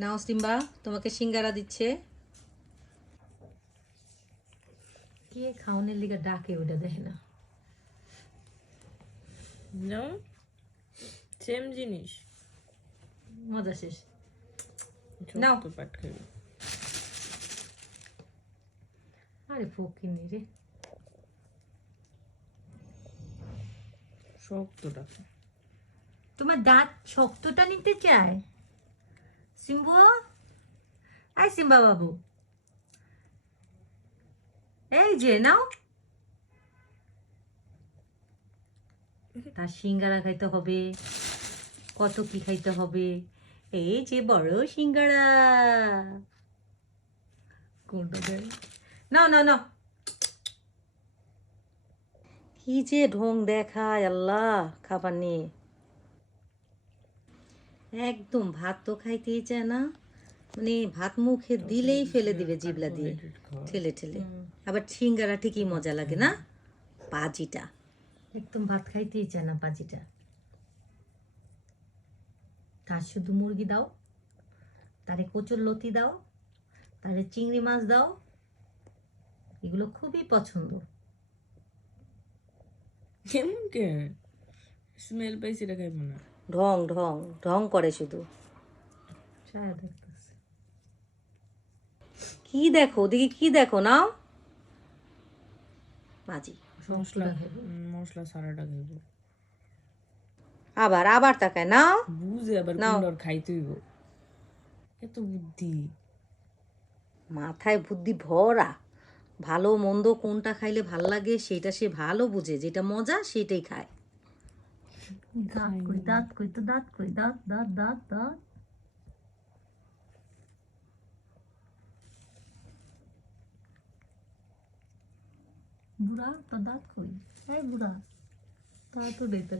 নাও Simba, তোমাকে সিঙ্গারা দিচ্ছে। কে খাওয়ানোর লিগে ডাকে ওটা দেখে না। নাও, সেম জিনিস, মজা শেষ। নাও তো পাট খাবে। আরে ফকিনি রে, শক্তটা। তোমার দাঁত শক্তটা নিতে চায় সিম্বু। আই সিম্বা বাবু, এই যে নাও। তার সিঙ্গারা খাইতে হবে, কত কি খাইতে হবে। এই যে বড় সিঙ্গারা, কোনটা দেয়? নাও নাও নাও। কি যে ঢং দেখায় আল্লাহ খাবার নিয়ে। একদম ভাত তো খাইতেই চায় না, মানে ভাত মুখে দিলেই ফেলে দিবে জিবলা দিয়ে ঠেলে ঠেলে। আবার সিঙ্গারা ঠিকই মজা লাগে না, পাজিটা একদম ভাত খাইতেই চায় না পাজিটা। তার শুধু মুরগি দাও, তারে কচুর লতি দাও, তারে চিংড়ি মাছ দাও, এগুলো খুবই পছন্দ। কেমন কে স্মেল পাইছি, এটা খাইব না। ঢং ঢং ঢং করে শুধু। কি দেখো ওদিকে, কি দেখো নাও পাজি। মশলা মশলা সারাটা খাইব। আবার আবার তাকায় নাও। বুঝে আবার নাও। কোনডর খাইতেইব, এত বুদ্ধি মাথায় বুদ্ধি ভরা। ভালো মন্দ কোনটা খাইলে ভাল লাগে সেটা সে ভালো বুঝে, যেটা মজা সেটাই খায়। দাঁত কই, দাঁত কই, তো দাঁত কই, দাঁত দাঁত দাঁত দাঁত। বুড়া তো দাঁত কই, এই বুড়া দাঁত তো দেখতে